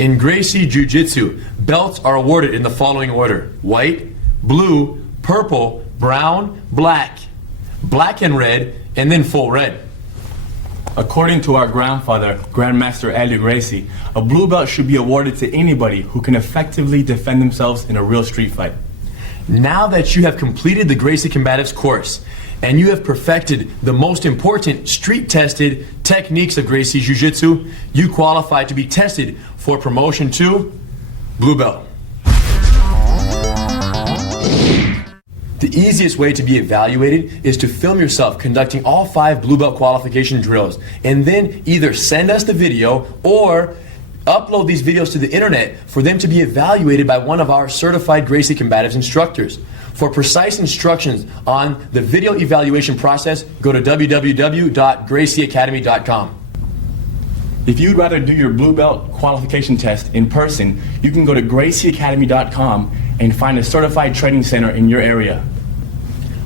In Gracie Jiu-Jitsu, belts are awarded in the following order: white, blue, purple, brown, black, black and red, and then full red. According to our grandfather, Grandmaster Gracie, a blue belt should be awarded to anybody who can effectively defend themselves in a real street fight. Now that you have completed the Gracie Combatives course, and you have perfected the most important street-tested techniques of Gracie Jiu-Jitsu, you qualify to be tested for promotion to blue belt. The easiest way to be evaluated is to film yourself conducting all 5 blue belt qualification drills, and then either send us the video or upload these videos to the internet for them to be evaluated by one of our certified Gracie Combatives instructors. For precise instructions on the video evaluation process, go to www.gracieacademy.com. If you'd rather do your blue belt qualification test in person, you can go to gracieacademy.com and find a certified training center in your area.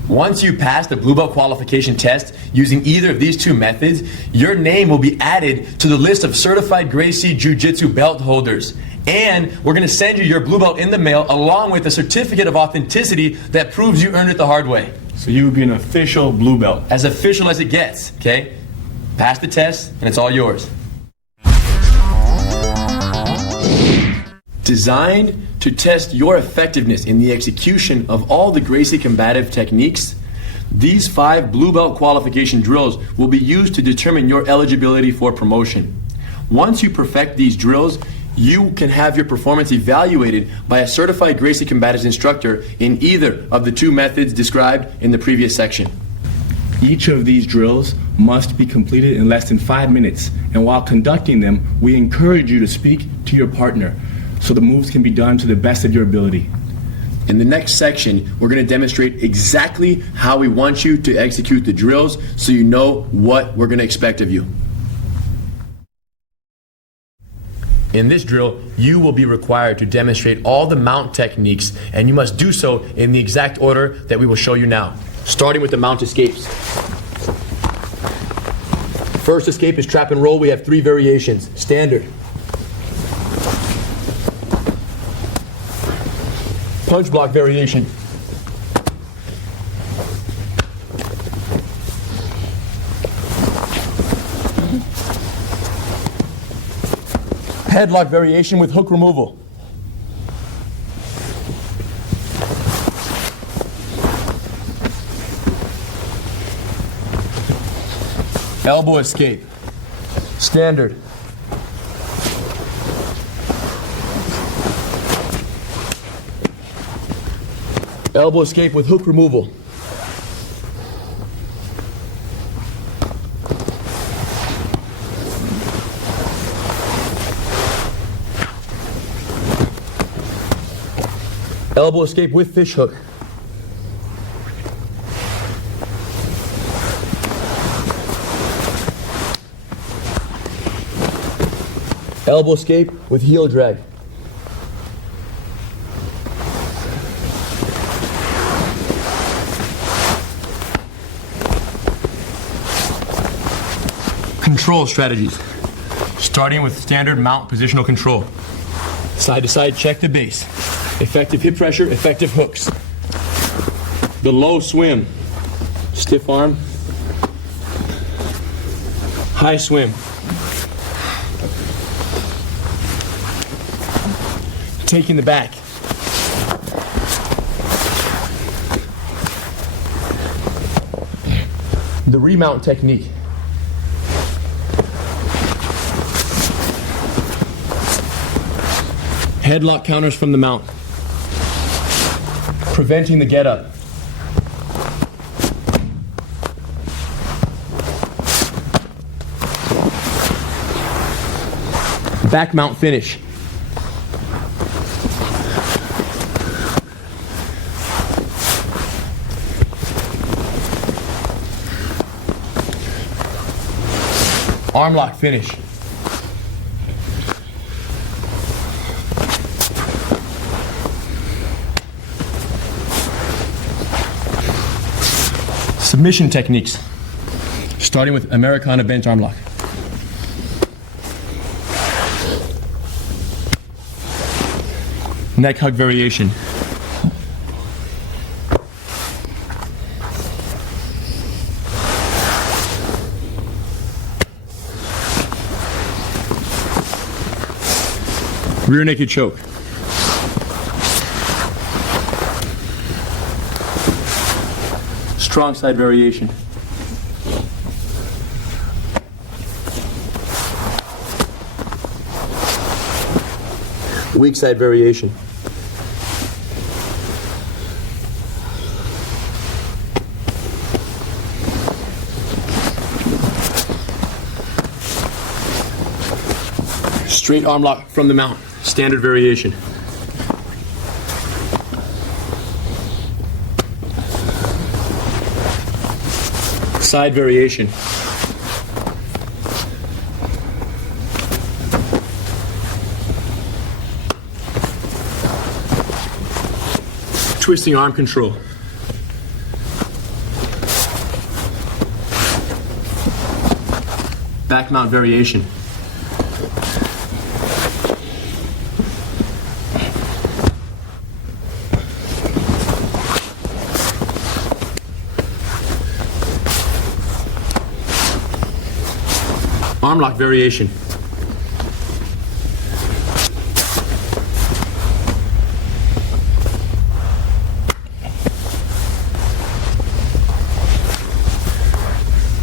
Once you pass the blue belt qualification test using either of these 2 methods, your name will be added to the list of certified Gracie Jiu-Jitsu belt holders. And we're going to send you your blue belt in the mail along with a certificate of authenticity that proves you earned it the hard way. So you would be an official blue belt. As official as it gets, okay? Pass the test and it's all yours. Designed to test your effectiveness in the execution of all the Gracie combative techniques, these 5 blue belt qualification drills will be used to determine your eligibility for promotion. Once you perfect these drills, you can have your performance evaluated by a certified Gracie Combatives instructor in either of the 2 methods described in the previous section. Each of these drills must be completed in less than 5 minutes, and while conducting them, we encourage you to speak to your partner so the moves can be done to the best of your ability. In the next section, we're going to demonstrate exactly how we want you to execute the drills so you know what we're going to expect of you. In this drill, you will be required to demonstrate all the mount techniques, and you must do so in the exact order that we will show you now, starting with the mount escapes. First escape is trap and roll. We have 3 variations. Standard, punch block variation, headlock variation with hook removal, elbow escape, standard, elbow escape with hook removal, elbow escape with fish hook, elbow escape with heel drag, control strategies, starting with standard mount positional control. Side to side, check the base. Effective hip pressure, effective hooks. The low swim, stiff arm, high swim. Taking the back. The remount technique. Headlock counters from the mount. Preventing the get up. Back mount finish. Arm lock finish. Submission techniques, starting with Americana bench arm lock. Neck hug variation. Rear naked choke. Strong side variation. Weak side variation. Straight arm lock from the mount. Standard variation. Side variation. Twisting arm control. Back mount variation. Arm lock variation.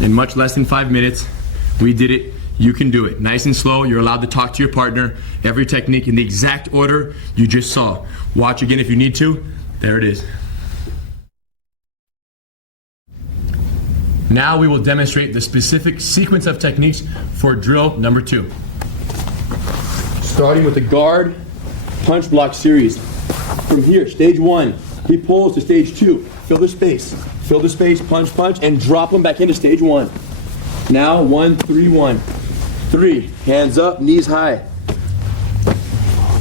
In much less than 5 minutes, we did it. You can do it. Nice and slow. You're allowed to talk to your partner. Every technique in the exact order you just saw. Watch again if you need to. There it is. Now we will demonstrate the specific sequence of techniques for drill number 2. Starting with the guard punch block series. From here, stage 1, he pulls to stage 2. Fill the space. Fill the space, punch, punch, and drop him back into stage 1. Now 1, 3, 1. 3, hands up, knees high.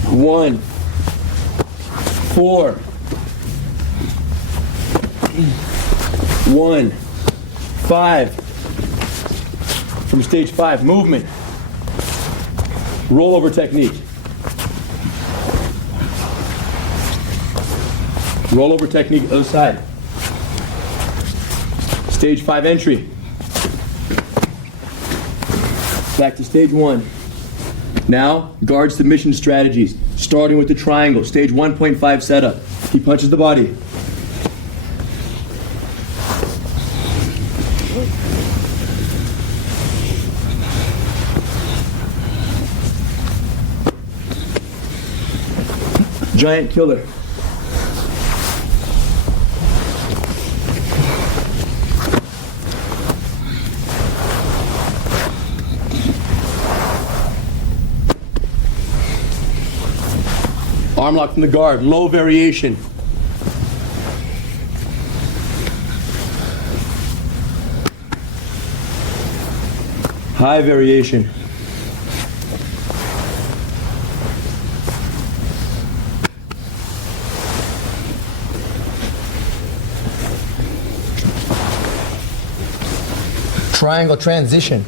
1, 4, 1, 5. From stage 5, movement. Rollover technique. Rollover technique, other side. Stage 5 entry. Back to stage 1. Now, guard submission strategies. Starting with the triangle, stage 1.5 setup. He punches the body. Giant killer. Arm lock from the guard, low variation. High variation. Triangle transition.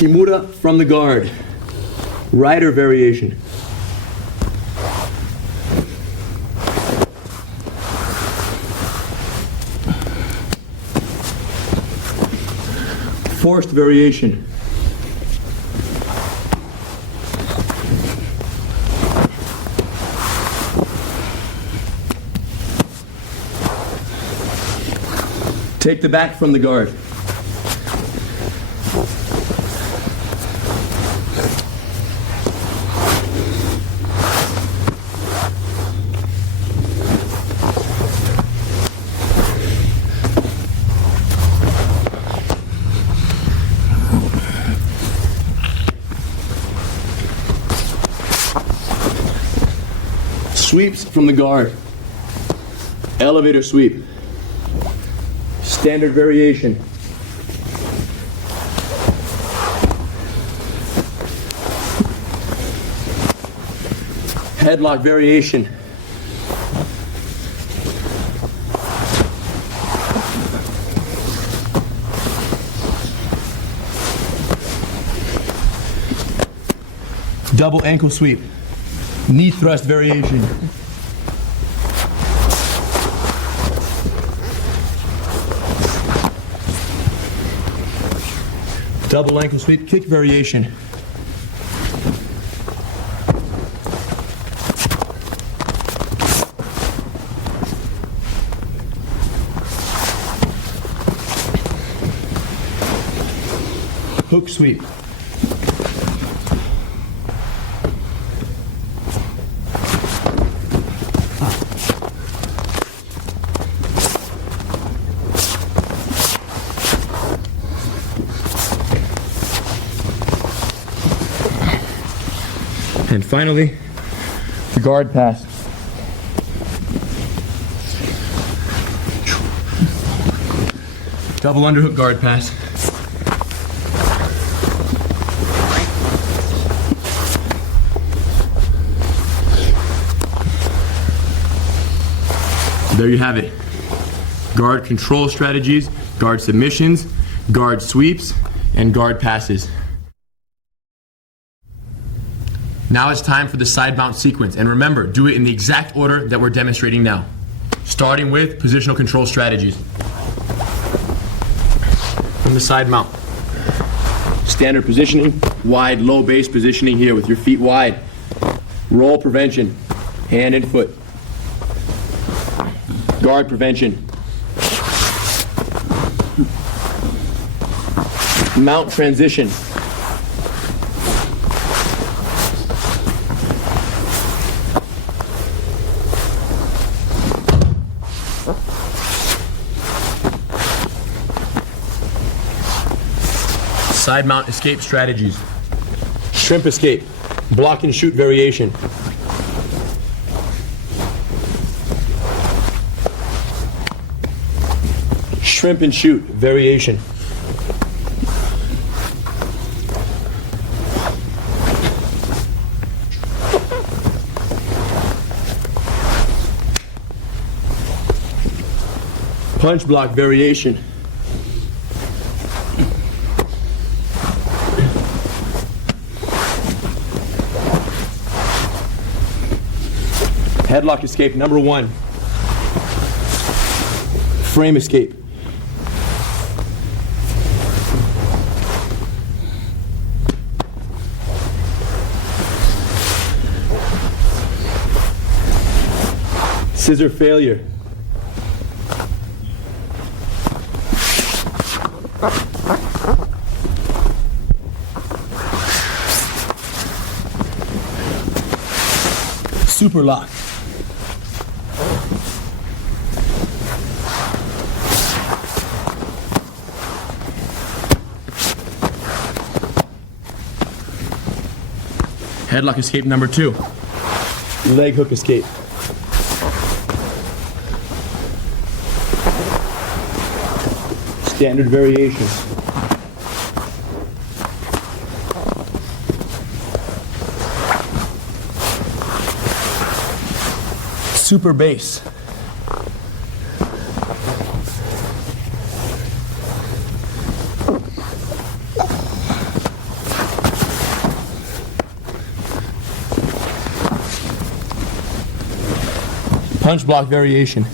Kimura from the guard. Rider variation. Forced variation. Take the back from the guard. Sweeps from the guard. Elevator sweep. Standard variation. Headlock variation. Double ankle sweep. Knee thrust variation. Double ankle sweep kick variation. Hook sweep. And finally, the guard pass. Double underhook guard pass. There you have it. Guard control strategies, guard submissions, guard sweeps, and guard passes. Now it's time for the side mount sequence. And remember, do it in the exact order that we're demonstrating now. Starting with positional control strategies. From the side mount. Standard positioning, wide, low base positioning here with your feet wide. Roll prevention, hand and foot. Guard prevention. Mount transition. Side mount escape strategies. Shrimp escape. Block and shoot variation. Shrimp and shoot variation. Punch block variation. Headlock escape number 1. Frame escape. Scissor failure. Super lock. Headlock escape number 2. Leg hook escape. Standard variations. Super base. Punch block variation.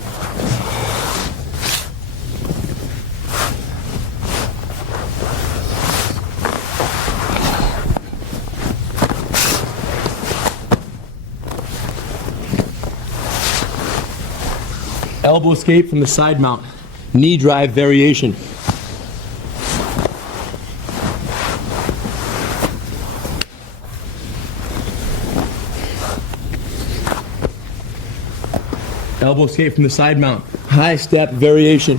Elbow escape from the side mount. Knee drive variation. Elbow escape from the side mount. High step variation.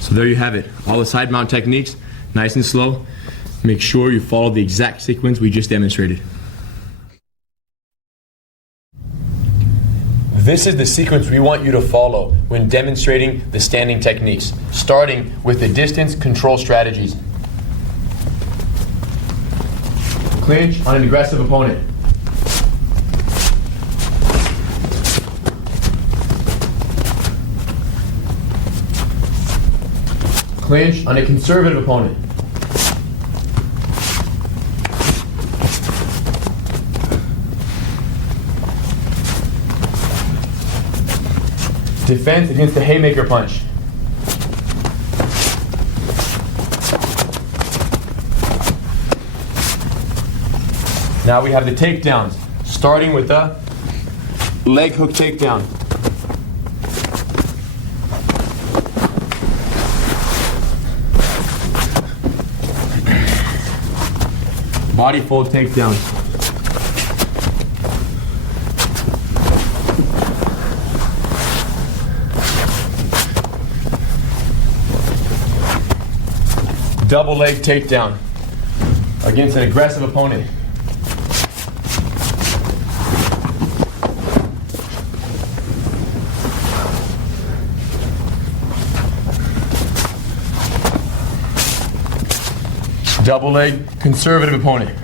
So there you have it. All the side mount techniques, nice and slow. Make sure you follow the exact sequence we just demonstrated. This is the sequence we want you to follow when demonstrating the standing techniques, starting with the distance control strategies. Clinch on an aggressive opponent. Clinch on a conservative opponent. Defense against the haymaker punch. Now we have the takedowns, starting with the leg hook takedown. Body fold takedowns. Double leg takedown against an aggressive opponent. Double leg conservative opponent.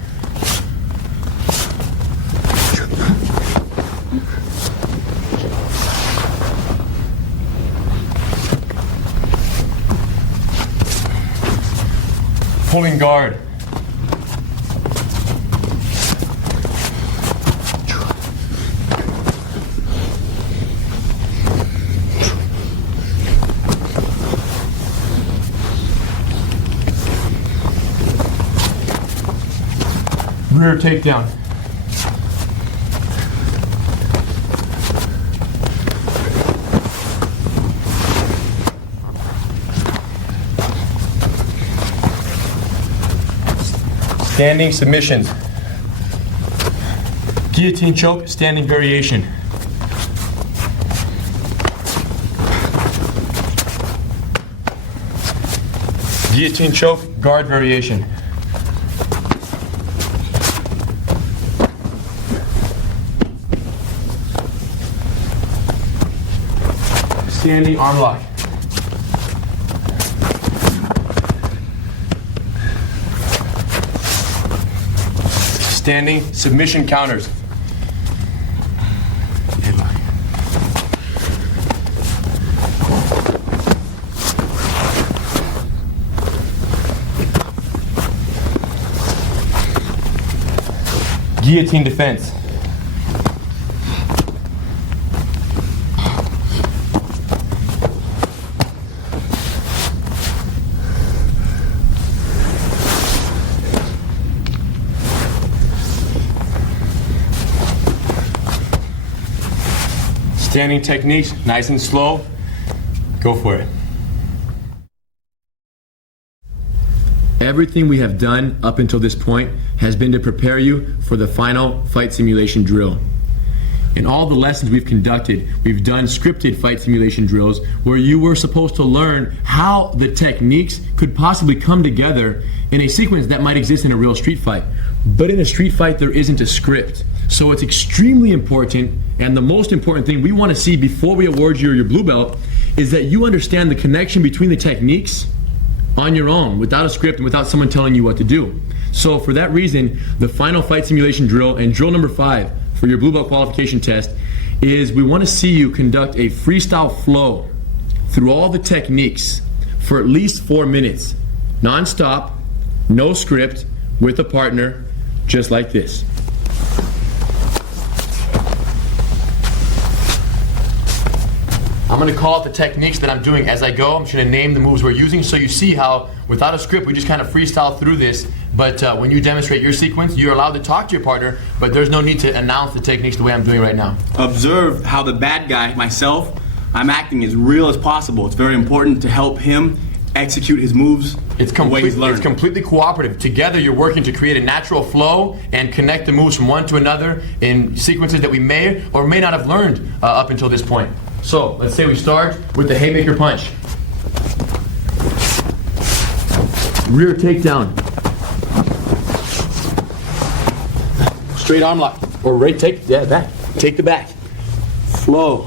Pulling guard. Rear takedown. Standing submissions. Guillotine choke, standing variation. Guillotine choke, guard variation. Standing arm lock. Standing submission counters. Guillotine defense. Standing techniques, nice and slow. Go for it. Everything we have done up until this point has been to prepare you for the final fight simulation drill. In all the lessons we've conducted, we've done scripted fight simulation drills where you were supposed to learn how the techniques could possibly come together in a sequence that might exist in a real street fight. But in a street fight, there isn't a script. So it's extremely important, and the most important thing we want to see before we award you your blue belt is that you understand the connection between the techniques on your own, without a script and without someone telling you what to do. So for that reason, the final fight simulation drill and drill number 5 for your blue belt qualification test is we want to see you conduct a freestyle flow through all the techniques for at least 4 minutes, non-stop, no script, with a partner, just like this. I'm going to call out the techniques that I'm doing as I go. I'm just going to name the moves we're using so you see how, without a script, we just kind of freestyle through this. But when you demonstrate your sequence, you're allowed to talk to your partner, but there's no need to announce the techniques the way I'm doing right now. Observe how the bad guy, myself, I'm acting as real as possible. It's very important to help him execute his moves the way he's learned. It's completely cooperative. Together you're working to create a natural flow and connect the moves from one to another in sequences that we may or may not have learned up until this point. So let's say we start with the haymaker punch. Rear takedown. Straight arm lock. Or right take back. Take the back. Flow.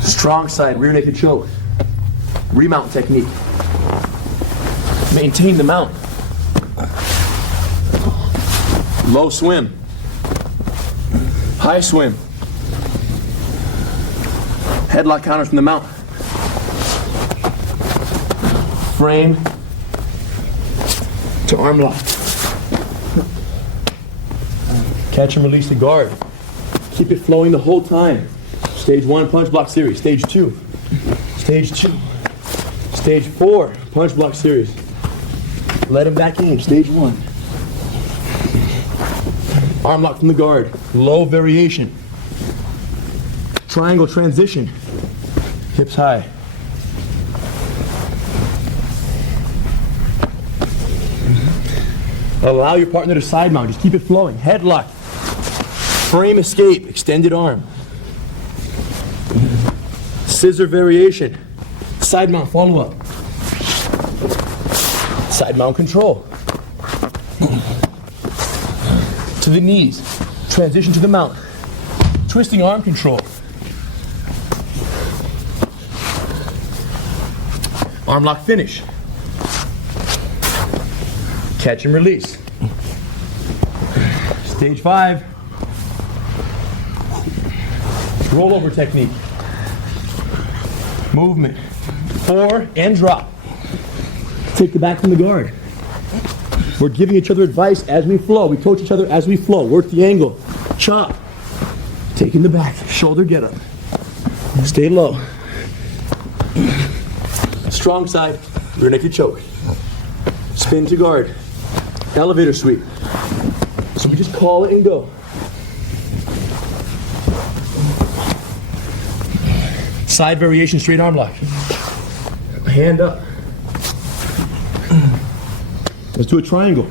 Strong side, rear naked choke. Remount technique. Maintain the mount. Low swim. High swim. Headlock counters from the mount. frame to arm lock. Catch and release the guard. Keep it flowing the whole time. Stage 1, punch block series. Stage 2. Stage 2. Stage 4, punch block series. Let him back in. Stage 1. Arm lock from the guard. Low variation. Triangle transition. Hips high. Allow your partner to side mount. Just keep it flowing. Headlock. Frame escape. Extended arm. Scissor variation. Side mount follow up. Side mount control. To the knees. Transition to the mount. Twisting arm control. Arm lock finish. Catch and release. Stage 5. Rollover technique. Movement. 4 and drop. Take the back from the guard. We're giving each other advice as we flow. We coach each other as we flow. Work the angle. Chop. Taking the back. Shoulder get up. Stay low. Strong side. Rear naked choke. Spin to guard. Elevator sweep. So we just call it and go. Side variation, straight arm lock. Hand up. Let's do a triangle.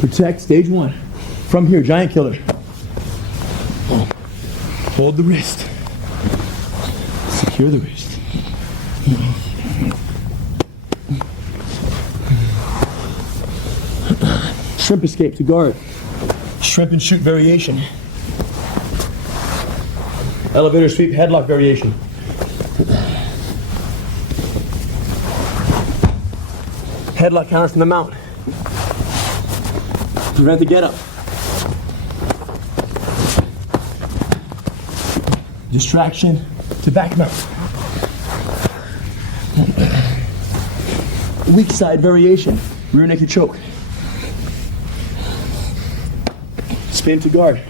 Protect, stage 1. From here, giant killer. Hold the wrist. Secure the wrist. Shrimp escape to guard. Shrimp and shoot variation. Elevator sweep, headlock variation. Headlock counter from the mount. Prevent the get up. Distraction to back mount. Weak side variation. Rear naked choke. Spin to guard.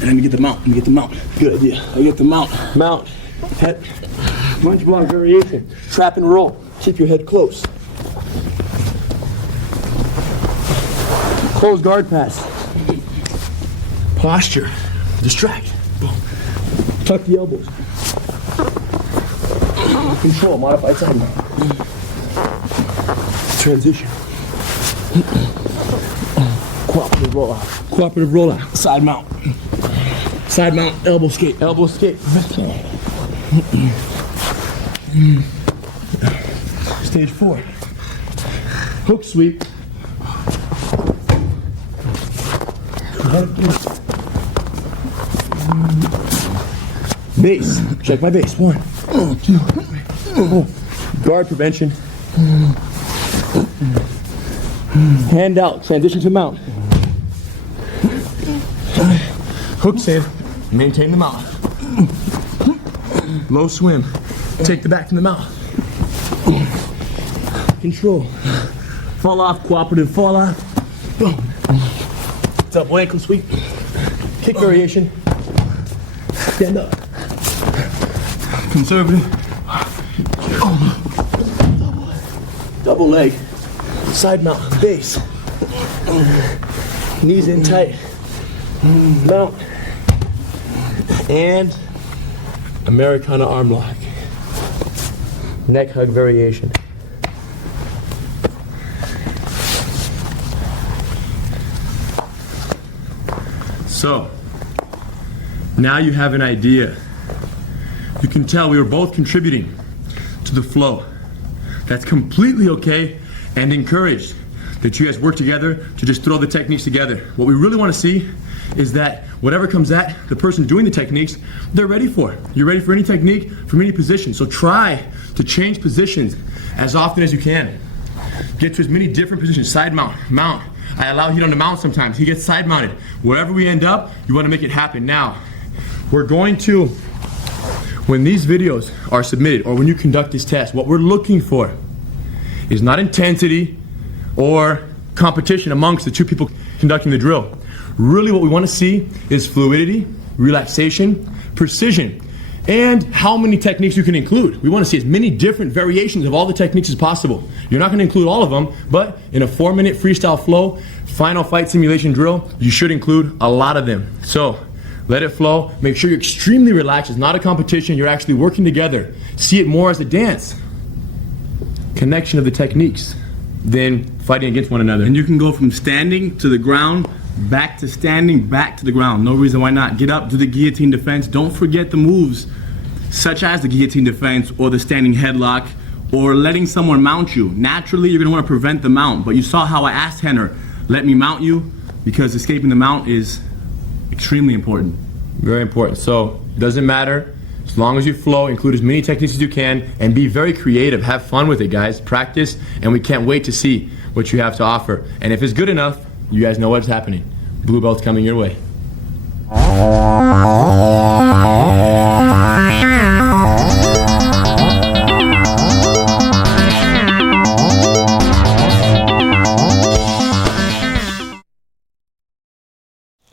And let me get the mount. Let me get the mount. Good idea. I get the mount. Mount. Head. Punch block variation. Trap and roll. Keep your head close. Close guard pass. Posture. Distract. Tuck the elbows. Control. Modified side mount. Transition. Cooperative rollout. Cooperative rollout. Side mount. Side mount. Elbow escape. Elbow escape. Stage 4. Hook sweep. Base. Check my base. 1, 2, 3. Guard prevention. Hand out. Transition to mount. Hooks in. Maintain the mount. Low swim. Take the back from the mount. Control. Fall off. Cooperative fall off. Double ankle sweep. Kick variation. Stand up. Conservative. Double leg. Side mount. Base. Knees in tight. Mount. And Americana arm lock. Neck hug variation. So, now you have an idea. You can tell we were both contributing to the flow. That's completely okay and encouraged that you guys work together to just throw the techniques together. What we really want to see is that whatever comes at the person doing the techniques, they're ready for it. You're ready for any technique from any position. So try to change positions as often as you can. Get to as many different positions. Side mount, mount. I allow Heat on the mount sometimes. He gets side mounted. Wherever we end up, you want to make it happen. Now, we're going to When these videos are submitted or when you conduct this test, what we're looking for is not intensity or competition amongst the two people conducting the drill. Really what we want to see is fluidity, relaxation, precision, and how many techniques you can include. We want to see as many different variations of all the techniques as possible. You're not going to include all of them, but in a 4-minute freestyle flow, final fight simulation drill, you should include a lot of them. So let it flow. Make sure you're extremely relaxed. It's not a competition. You're actually working together. See it more as a dance. Connection of the techniques than fighting against one another. And you can go from standing to the ground, back to standing, back to the ground. No reason why not. Get up, do the guillotine defense. Don't forget the moves such as the guillotine defense or the standing headlock or letting someone mount you. Naturally, you're going to want to prevent the mount, but you saw how I asked Henner, let me mount you, because escaping the mount is extremely important. Very important. So doesn't matter. As long as you flow, include as many techniques as you can, and be very creative. Have fun with it, guys. Practice, and we can't wait to see what you have to offer. And if it's good enough, you guys know what's happening. Blue belt's coming your way.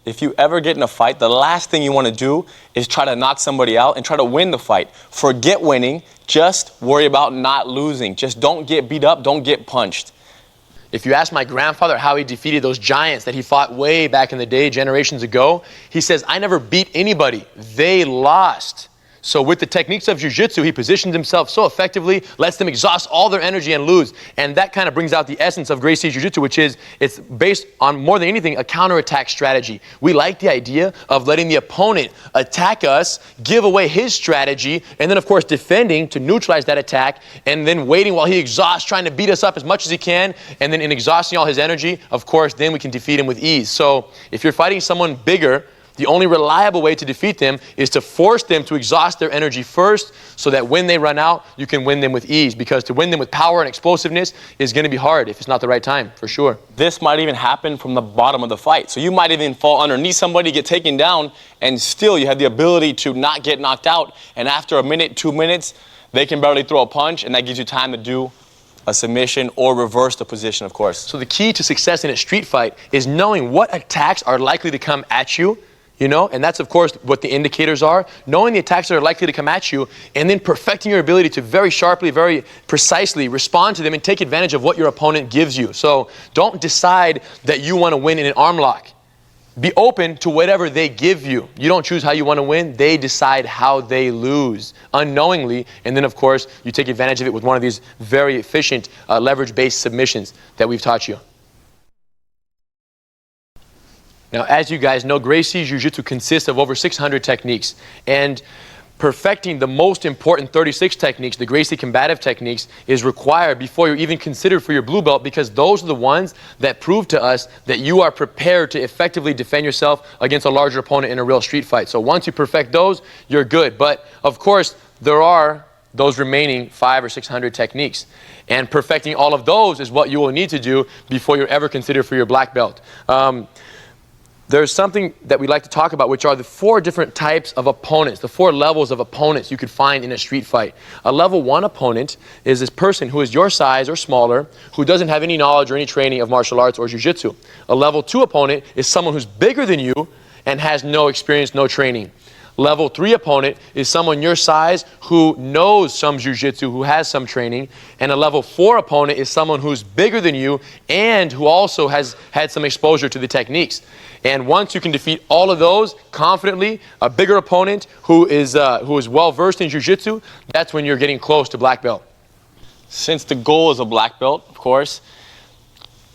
If you ever get in a fight, the last thing you want to do is try to knock somebody out and try to win the fight. Forget winning, just worry about not losing. Just don't get beat up, don't get punched. If you ask my grandfather how he defeated those giants that he fought way back in the day, generations ago, he says, I never beat anybody. They lost. So with the techniques of Jiu-Jitsu, he positions himself so effectively, lets them exhaust all their energy and lose. And that kind of brings out the essence of Gracies Jiu-Jitsu, which is, it's based on more than anything, a counterattack strategy. We like the idea of letting the opponent attack us, give away his strategy, and then of course defending to neutralize that attack, and then waiting while he exhausts, trying to beat us up as much as he can, and then in exhausting all his energy, of course, then we can defeat him with ease. So if you're fighting someone bigger, the only reliable way to defeat them is to force them to exhaust their energy first, so that when they run out, you can win them with ease. Because to win them with power and explosiveness is going to be hard if it's not the right time, for sure. This might even happen from the bottom of the fight. So you might even fall underneath somebody, get taken down, and still you have the ability to not get knocked out. And after a minute, 2 minutes, they can barely throw a punch, and that gives you time to do a submission or reverse the position, of course. So the key to success in a street fight is knowing what attacks are likely to come at you. You know, and that's of course what the indicators are, knowing the attacks that are likely to come at you, and then perfecting your ability to very sharply, very precisely respond to them and take advantage of what your opponent gives you. So don't decide that you want to win in an arm lock. Be open to whatever they give you. You don't choose how you want to win, they decide how they lose unknowingly, and then of course you take advantage of it with one of these very efficient leverage-based submissions that we've taught you. Now, as you guys know, Gracies Jiu-Jitsu consists of over 600 techniques, and perfecting the most important 36 techniques, the Gracie combative techniques, is required before you're even considered for your blue belt, because those are the ones that prove to us that you are prepared to effectively defend yourself against a larger opponent in a real street fight. So once you perfect those, you're good. But of course, there are those remaining 500 or 600 techniques. And perfecting all of those is what you will need to do before you're ever considered for your black belt. There's something that we like to talk about, which are the 4 different types of opponents, the 4 levels of opponents you could find in a street fight. A level 1 opponent is this person who is your size or smaller, who doesn't have any knowledge or any training of martial arts or jiu-jitsu. A level 2 opponent is someone who's bigger than you and has no experience, no training. Level 3 opponent is someone your size who knows some jiu-jitsu, who has some training. And a level 4 opponent is someone who's bigger than you and who also has had some exposure to the techniques. And once you can defeat all of those confidently, a bigger opponent who is well-versed in jiu-jitsu, that's when you're getting close to black belt. Since the goal is a black belt, of course,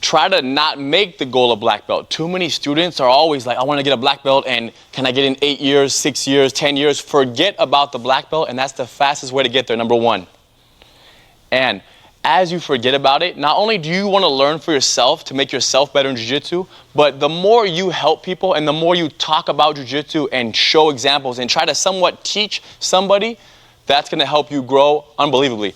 try to not make the goal a black belt. Too many students are always like, I want to get a black belt, and can I get in 8 years, 6 years, 10 years? Forget about the black belt, and that's the fastest way to get there, number 1. And as you forget about it, not only do you want to learn for yourself to make yourself better in jiu-jitsu, but the more you help people and the more you talk about jiu-jitsu and show examples and try to somewhat teach somebody, that's going to help you grow unbelievably.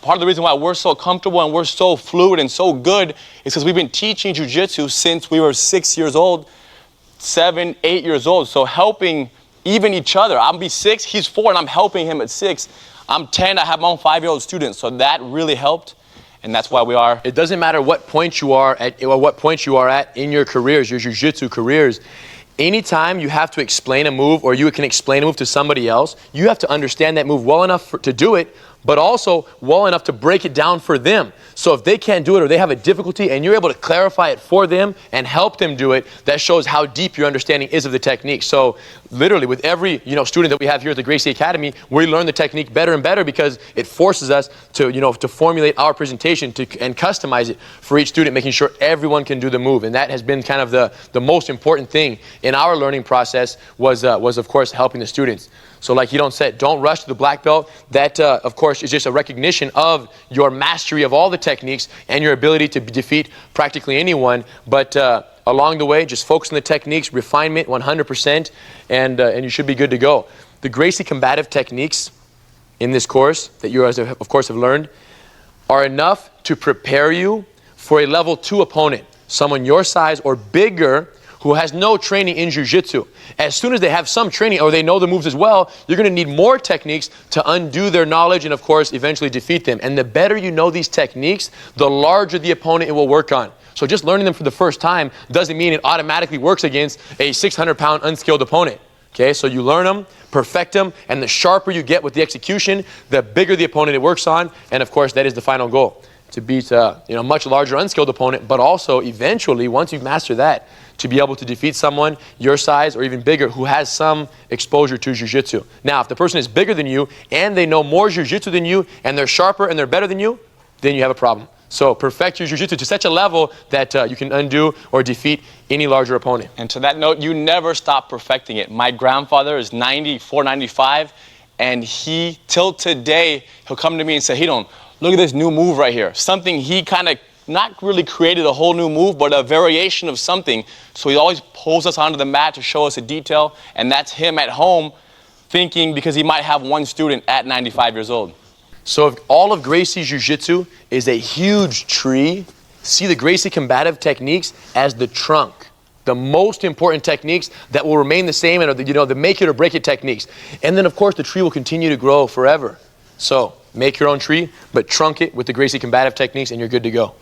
Part of the reason why we're so comfortable and we're so fluid and so good is because we've been teaching jiu-jitsu since we were 6 years old, 7, 8 years old. So helping even each other. I'll be 6, he's 4, and I'm helping him at 6. I'm 10, I have my own 5-year-old student, so that really helped, and that's why we are. It doesn't matter what point you are at, or what point you are at in your careers, your jiu-jitsu careers. Anytime you have to explain a move, or you can explain a move to somebody else, you have to understand that move well enough to do it, but also well enough to break it down for them. So if they can't do it or they have a difficulty and you're able to clarify it for them and help them do it, that shows how deep your understanding is of the technique. So literally with every student that we have here at the Gracie Academy, we learn the technique better and better because it forces us to to formulate our presentation and customize it for each student, making sure everyone can do the move. And that has been kind of the most important thing in our learning process was of course helping the students. So like Hidon said, don't rush to the black belt. That, of course, is just a recognition of your mastery of all the techniques and your ability to defeat practically anyone. But along the way, just focus on the techniques, refinement 100%, and you should be good to go. The Gracie combative techniques in this course that you, of course, have learned are enough to prepare you for a level 2 opponent, someone your size or bigger, who has no training in jiu-jitsu. As soon as they have some training or they know the moves as well, you're going to need more techniques to undo their knowledge and, of course, eventually defeat them. And the better you know these techniques, the larger the opponent it will work on. So just learning them for the first time doesn't mean it automatically works against a 600-pound unskilled opponent. Okay, so you learn them, perfect them, and the sharper you get with the execution, the bigger the opponent it works on. And, of course, that is the final goal, to beat a much larger unskilled opponent, but also eventually, once you master that, to be able to defeat someone your size or even bigger who has some exposure to jiu-jitsu. Now, if the person is bigger than you and they know more jiu-jitsu than you and they're sharper and they're better than you, then you have a problem. So perfect your jiu-jitsu to such a level that you can undo or defeat any larger opponent. And to that note, you never stop perfecting it. My grandfather is 94, 95, and he, till today, he'll come to me and say, Hidon, look at this new move right here. Something he kind of not really created a whole new move, but a variation of something. So he always pulls us onto the mat to show us a detail, and that's him at home thinking because he might have one student at 95 years old. So if all of Gracie's Jiu-Jitsu is a huge tree, see the Gracie combative techniques as the trunk. The most important techniques that will remain the same and are the make it or break it techniques. And then, of course, the tree will continue to grow forever. So make your own tree, but trunk it with the Gracie combative techniques and you're good to go.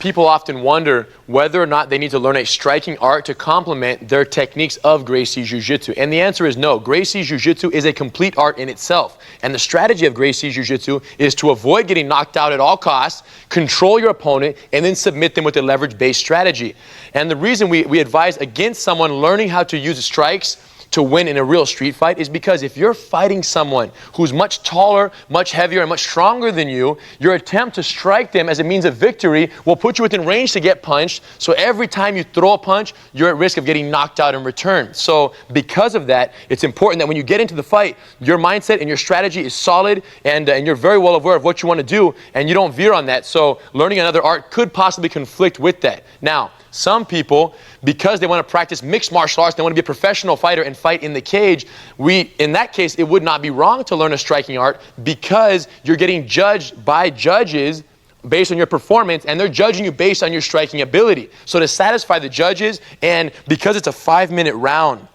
People often wonder whether or not they need to learn a striking art to complement their techniques of Gracie Jiu-Jitsu. And the answer is no. Gracie Jiu-Jitsu is a complete art in itself. And the strategy of Gracie Jiu-Jitsu is to avoid getting knocked out at all costs, control your opponent, and then submit them with a leverage-based strategy. And the reason we advise against someone learning how to use strikes to win in a real street fight is because if you're fighting someone who's much taller, much heavier, and much stronger than you, your attempt to strike them as a means of victory will put you within range to get punched. So every time you throw a punch, you're at risk of getting knocked out in return. So because of that, it's important that when you get into the fight, your mindset and your strategy is solid and you're very well aware of what you want to do and you don't veer on that. So learning another art could possibly conflict with that. Now, some people, because they want to practice mixed martial arts, they want to be a professional fighter and fight in the cage, in that case, it would not be wrong to learn a striking art because you're getting judged by judges based on your performance, and they're judging you based on your striking ability. So to satisfy the judges, and because it's a 5-minute round,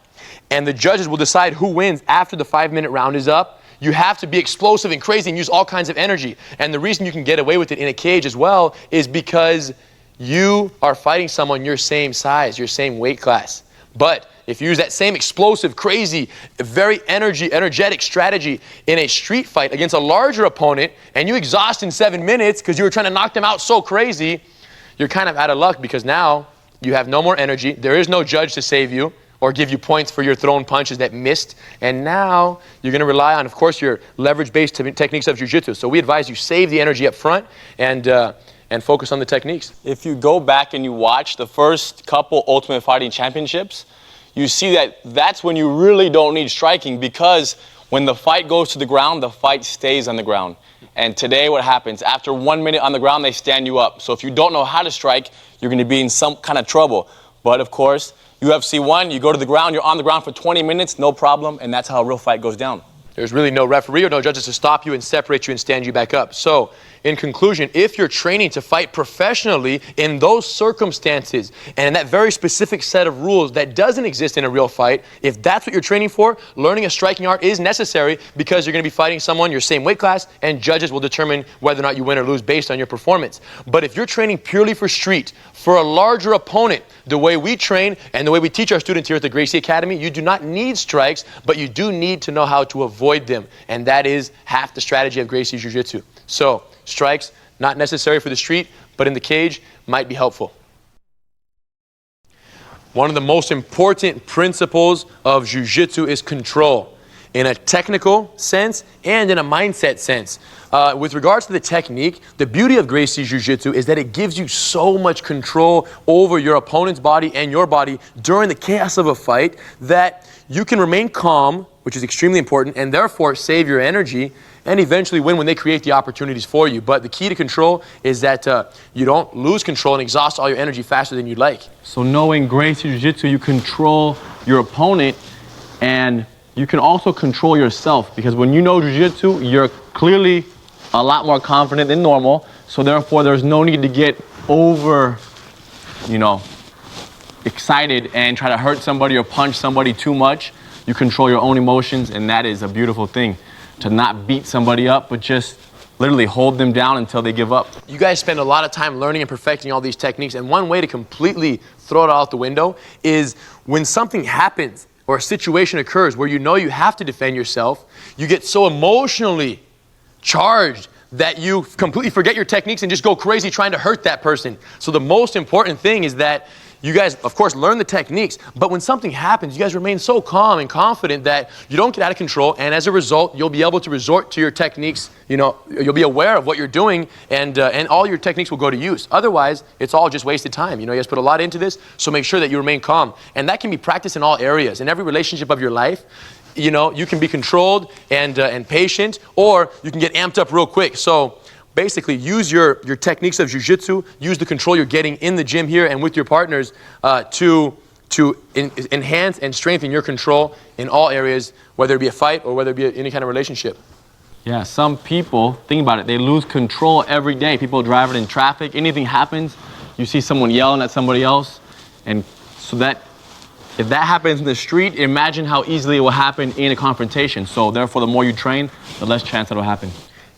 and the judges will decide who wins after the 5-minute round is up, you have to be explosive and crazy and use all kinds of energy. And the reason you can get away with it in a cage as well is because you are fighting someone your same size, your same weight class. But if you use that same explosive, crazy, very energetic strategy in a street fight against a larger opponent and you exhaust in 7 minutes because you were trying to knock them out so crazy, you're kind of out of luck because now you have no more energy. There is no judge to save you or give you points for your thrown punches that missed. And now you're going to rely on, of course, your leverage-based techniques of jiu-jitsu. So we advise you save the energy up front and focus on the techniques. If you go back and you watch the first couple Ultimate Fighting Championships, you see that that's when you really don't need striking because when the fight goes to the ground, the fight stays on the ground. And today what happens, after 1 minute on the ground, they stand you up. So if you don't know how to strike, you're going to be in some kind of trouble. But of course, UFC 1, you go to the ground, you're on the ground for 20 minutes, no problem, and that's how a real fight goes down. There's really no referee or no judges to stop you and separate you and stand you back up. So in conclusion, if you're training to fight professionally in those circumstances and in that very specific set of rules that doesn't exist in a real fight, if that's what you're training for, learning a striking art is necessary because you're going to be fighting someone your same weight class, and judges will determine whether or not you win or lose based on your performance. But if you're training purely for street, for a larger opponent, the way we train and the way we teach our students here at the Gracie Academy, you do not need strikes, but you do need to know how to avoid them. And that is half the strategy of Gracie Jiu-Jitsu. So, strikes, not necessary for the street, but in the cage, might be helpful. One of the most important principles of Jiu-Jitsu is control, in a technical sense and in a mindset sense. With regards to the technique, the beauty of Gracie Jiu-Jitsu is that it gives you so much control over your opponent's body and your body during the chaos of a fight that you can remain calm, which is extremely important, and therefore save your energy and eventually win when they create the opportunities for you. But the key to control is that you don't lose control and exhaust all your energy faster than you'd like. So knowing Gracie Jiu-Jitsu, you control your opponent and you can also control yourself, because when you know Jiu-Jitsu, you're clearly a lot more confident than normal. So therefore, there's no need to get over, excited and try to hurt somebody or punch somebody too much. You control your own emotions, and that is a beautiful thing. To not beat somebody up, but just literally hold them down until they give up. You guys spend a lot of time learning and perfecting all these techniques, and one way to completely throw it out the window is when something happens or a situation occurs where you know you have to defend yourself, you get so emotionally charged that you completely forget your techniques and just go crazy trying to hurt that person. So the most important thing is that you guys, of course, learn the techniques, but when something happens, you guys remain so calm and confident that you don't get out of control, and as a result, you'll be able to resort to your techniques. You'll be aware of what you're doing, and all your techniques will go to use. Otherwise, it's all just wasted time. You guys put a lot into this, so make sure that you remain calm. And that can be practiced in all areas, in every relationship of your life. You can be controlled and patient, or you can get amped up real quick. So basically, use your techniques of Jiu-Jitsu, use the control you're getting in the gym here and with your partners to enhance and strengthen your control in all areas, whether it be a fight or whether it be any kind of relationship. Yeah, some people, think about it, they lose control every day. People driving in traffic, anything happens, you see someone yelling at somebody else, and so that if that happens in the street, imagine how easily it will happen in a confrontation. So therefore, the more you train, the less chance it'll happen.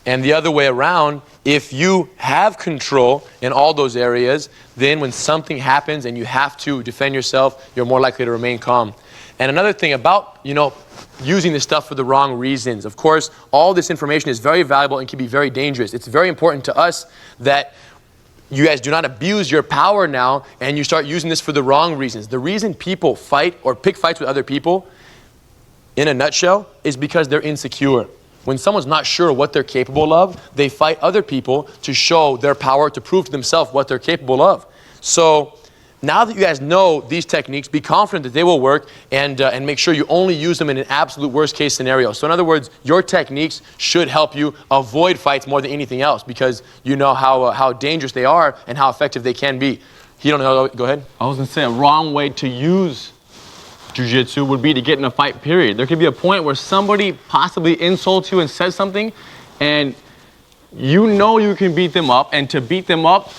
And the other way around, if you have control in all those areas, then when something happens and you have to defend yourself, you're more likely to remain calm. And another thing about, using this stuff for the wrong reasons. Of course, all this information is very valuable and can be very dangerous. It's very important to us that you guys do not abuse your power now and you start using this for the wrong reasons. The reason people fight or pick fights with other people, in a nutshell, is because they're insecure. When someone's not sure what they're capable of, they fight other people to show their power, to prove to themselves what they're capable of. So now that you guys know these techniques, be confident that they will work, and make sure you only use them in an absolute worst case scenario. So in other words, your techniques should help you avoid fights more than anything else, because you know how dangerous they are and how effective they can be. You don't know, go ahead. I was gonna say a wrong way to use Jiu-Jitsu would be to get in a fight, period. There could be a point where somebody possibly insults you and says something, and you know you can beat them up, and to beat them up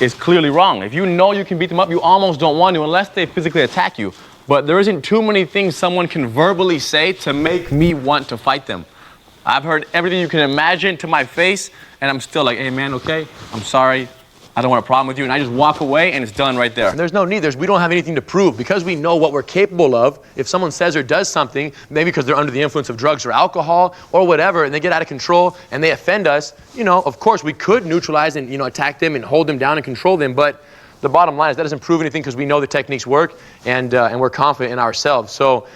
is clearly wrong. If you know you can beat them up, you almost don't want to unless they physically attack you. But there isn't too many things someone can verbally say to make me want to fight them. I've heard everything you can imagine to my face, and I'm still like, hey man, okay, I'm sorry. I don't want a problem with you, and I just walk away and it's done right there. And there's no need, we don't have anything to prove. Because we know what we're capable of, if someone says or does something, maybe because they're under the influence of drugs or alcohol or whatever, and they get out of control and they offend us, of course we could neutralize and, attack them and hold them down and control them, but the bottom line is that doesn't prove anything because we know the techniques work and we're confident in ourselves. So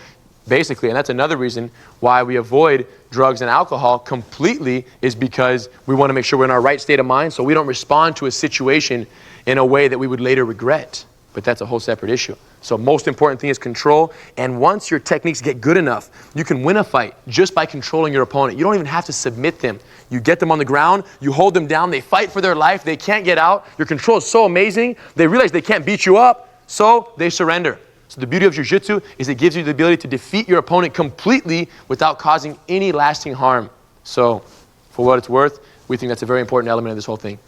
basically, and that's another reason why we avoid drugs and alcohol completely, is because we want to make sure we're in our right state of mind so we don't respond to a situation in a way that we would later regret. But that's a whole separate issue. So most important thing is control, and once your techniques get good enough, you can win a fight just by controlling your opponent. You don't even have to submit them. You get them on the ground, you hold them down, they fight for their life, they can't get out, your control is so amazing, they realize they can't beat you up, so they surrender. So the beauty of Jiu-Jitsu is it gives you the ability to defeat your opponent completely without causing any lasting harm. So for what it's worth, We think that's a very important element of this whole thing.